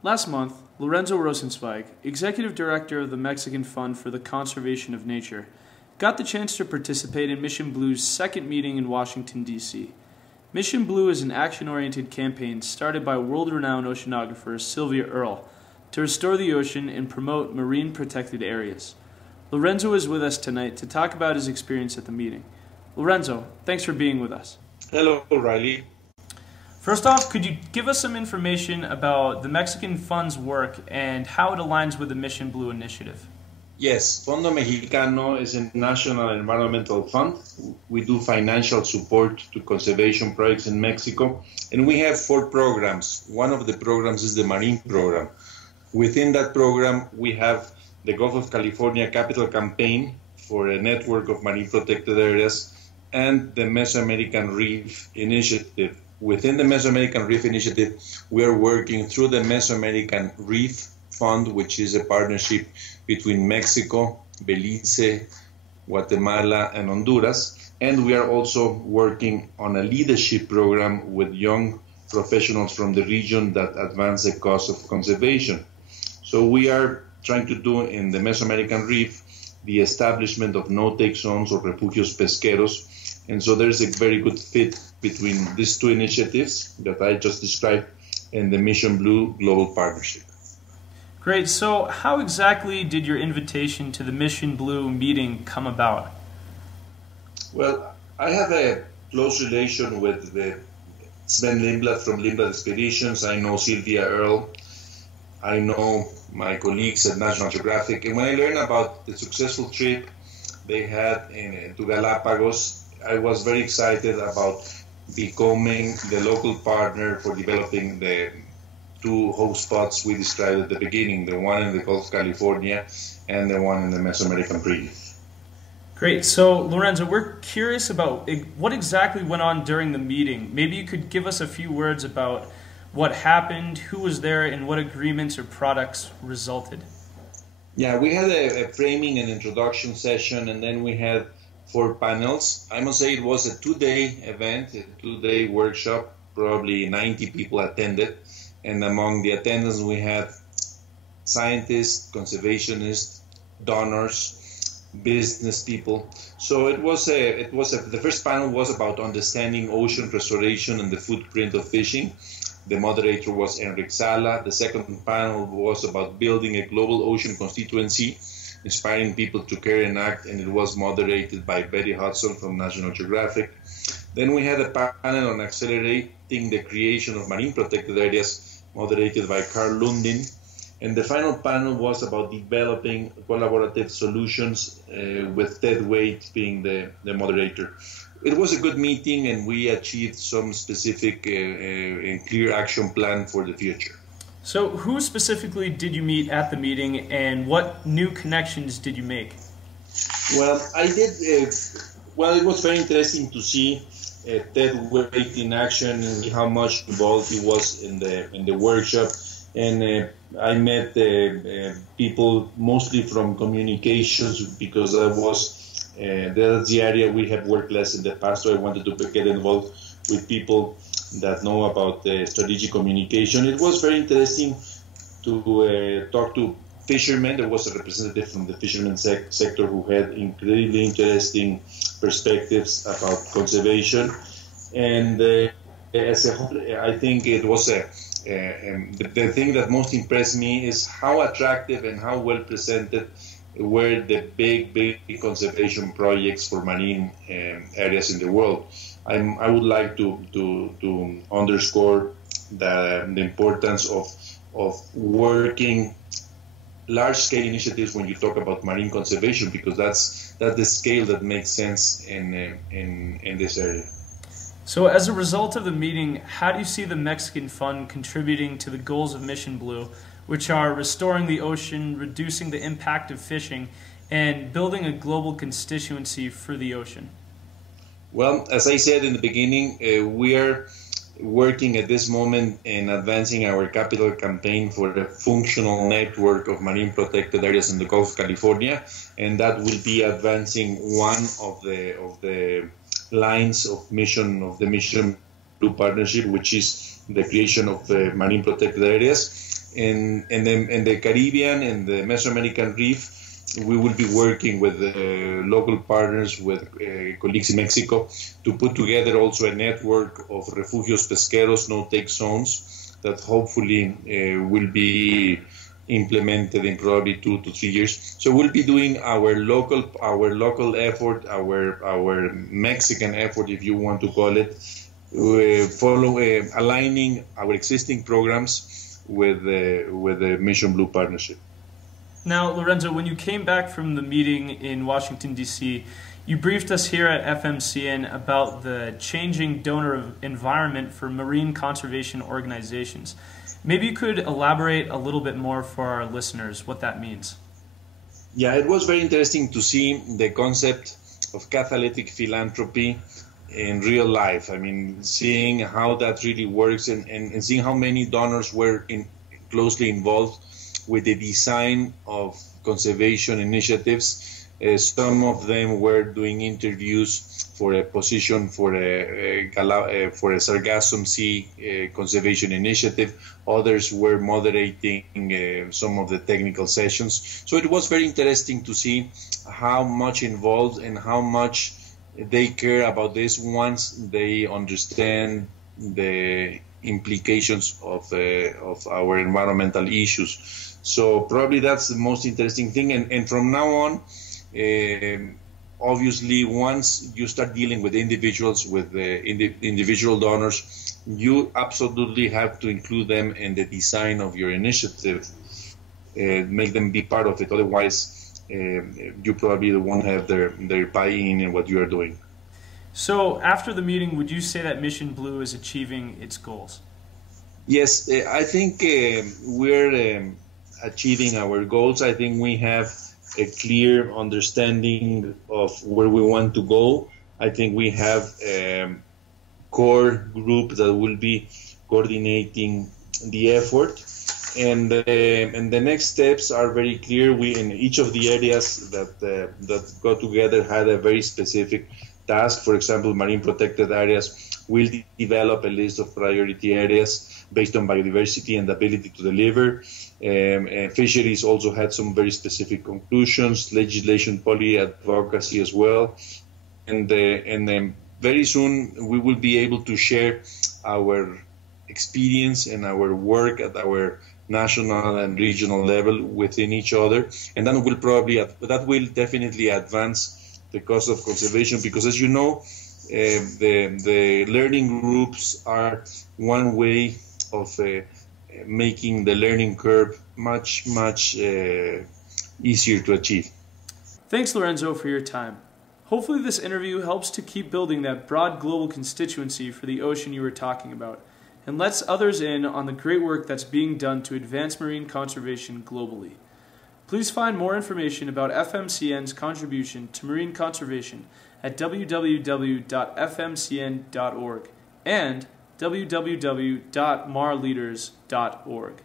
Last month, Lorenzo Rosenzweig, Executive Director of the Mexican Fund for the Conservation of Nature, got the chance to participate in Mission Blue's second meeting in Washington, D.C. Mission Blue is an action-oriented campaign started by world-renowned oceanographer Sylvia Earle to restore the ocean and promote marine protected areas. Lorenzo is with us tonight to talk about his experience at the meeting. Lorenzo, thanks for being with us. Hello, Riley. First off, could you give us some information about the Mexican Fund's work and how it aligns with the Mission Blue initiative? Yes, Fondo Mexicano is a national environmental fund. We do financial support to conservation projects in Mexico, and we have 4 programs. One of the programs is the Marine Program. Within that program, we have the Gulf of California Capital Campaign for a network of marine protected areas and the Mesoamerican Reef Initiative. Within the Mesoamerican Reef Initiative, we are working through the Mesoamerican Reef Fund, which is a partnership between Mexico, Belize, Guatemala, and Honduras. And we are also working on a leadership program with young professionals from the region that advance the cause of conservation. So we are trying to do in the Mesoamerican Reef the establishment of no-take zones or refugios pesqueros. And so there's a very good fit between these 2 initiatives that I just described and the Mission Blue Global Partnership. Great. So how exactly did your invitation to the Mission Blue meeting come about? Well, I have a close relation with Sven Lindblad from Lindblad Expeditions. I know Sylvia Earle. I know my colleagues at National Geographic. And when I learned about the successful trip they had to Galapagos, I was very excited about becoming the local partner for developing the 2 hotspots we described at the beginning, the one in the Gulf of California and the one in the Mesoamerican Reef. Great. So, Lorenzo, we're curious about what exactly went on during the meeting. Maybe you could give us a few words about what happened, who was there, and what agreements or products resulted. Yeah, we had a framing and introduction session, and then we had 4 panels. I must say it was a 2-day event, a 2-day workshop. Probably 90 people attended. And among the attendants, we had scientists, conservationists, donors, business people. So the first panel was about understanding ocean restoration and the footprint of fishing. The moderator was Enrique Sala. The second panel was about building a global ocean constituency, inspiring people to care and act, and it was moderated by Betty Hudson from National Geographic. Then we had a panel on accelerating the creation of marine protected areas, moderated by Carl Lundin. And the final panel was about developing collaborative solutions with Ted Wade being the moderator. It was a good meeting, and we achieved some specific and clear action plan for the future. So who specifically did you meet at the meeting, and what new connections did you make? Well, I did. It was very interesting to see Ted Wade in action and how much involved he was in the workshop. And I met people mostly from communications, because that's the area we have worked less in the past. So I wanted to get involved with people that know about strategic communication. It was very interesting to talk to fishermen. There was a representative from the fishermen sector who had incredibly interesting perspectives about conservation. And as a whole, I think it was the thing that most impressed me is how attractive and how well presented were the big conservation projects for marine areas in the world. I would like to underscore the importance of working large-scale initiatives when you talk about marine conservation, because that's the scale that makes sense in this area. So as a result of the meeting, how do you see the Mexican Fund contributing to the goals of Mission Blue, which are restoring the ocean, reducing the impact of fishing, and building a global constituency for the ocean? Well, as I said in the beginning, we are working at this moment in advancing our capital campaign for the functional network of marine protected areas in the Gulf of California, and that will be advancing one of the lines of the Mission Blue Partnership, which is the creation of marine protected areas. in the Caribbean and the Mesoamerican Reef, we will be working with local partners, with colleagues in Mexico, to put together also a network of refugios pesqueros, no-take zones, that hopefully will be implemented in probably 2 to 3 years. So we'll be doing our local effort, our Mexican effort, if you want to call it, aligning our existing programs with the Mission Blue partnership. Now, Lorenzo, when you came back from the meeting in Washington, D.C., you briefed us here at FMCN about the changing donor environment for marine conservation organizations. Maybe you could elaborate a little bit more for our listeners what that means. Yeah, it was very interesting to see the concept of catalytic philanthropy in real life. I mean, seeing how that really works and seeing how many donors were closely involved with the design of conservation initiatives. Some of them were doing interviews for a position for a Sargassum Sea conservation initiative. Others were moderating some of the technical sessions. So it was very interesting to see how much involved and how much they care about this once they understand the implications of our environmental issues. So probably that's the most interesting thing. And from now on, obviously, once you start dealing with individuals, with individual donors, you absolutely have to include them in the design of your initiative, make them be part of it. Otherwise, you probably won't have their buy-in in what you are doing. So after the meeting, would you say that Mission Blue is achieving its goals? Yes, I think we're achieving our goals. I think we have a clear understanding of where we want to go. I think we have a core group that will be coordinating the effort. And the next steps are very clear. We, in each of the areas that got together, had a very specific task. For example, marine protected areas will develop a list of priority areas based on biodiversity and ability to deliver. Fisheries also had some very specific conclusions, legislation, policy advocacy as well. And very soon we will be able to share our experience and our work at our national and regional level within each other. And then that will definitely advance the cause of conservation, because as you know, the learning groups are one way of making the learning curve much easier to achieve. Thanks, Lorenzo, for your time. Hopefully this interview helps to keep building that broad global constituency for the ocean you were talking about, and lets others in on the great work that's being done to advance marine conservation globally. Please find more information about FMCN's contribution to marine conservation at www.fmcn.org and www.marleaders.org.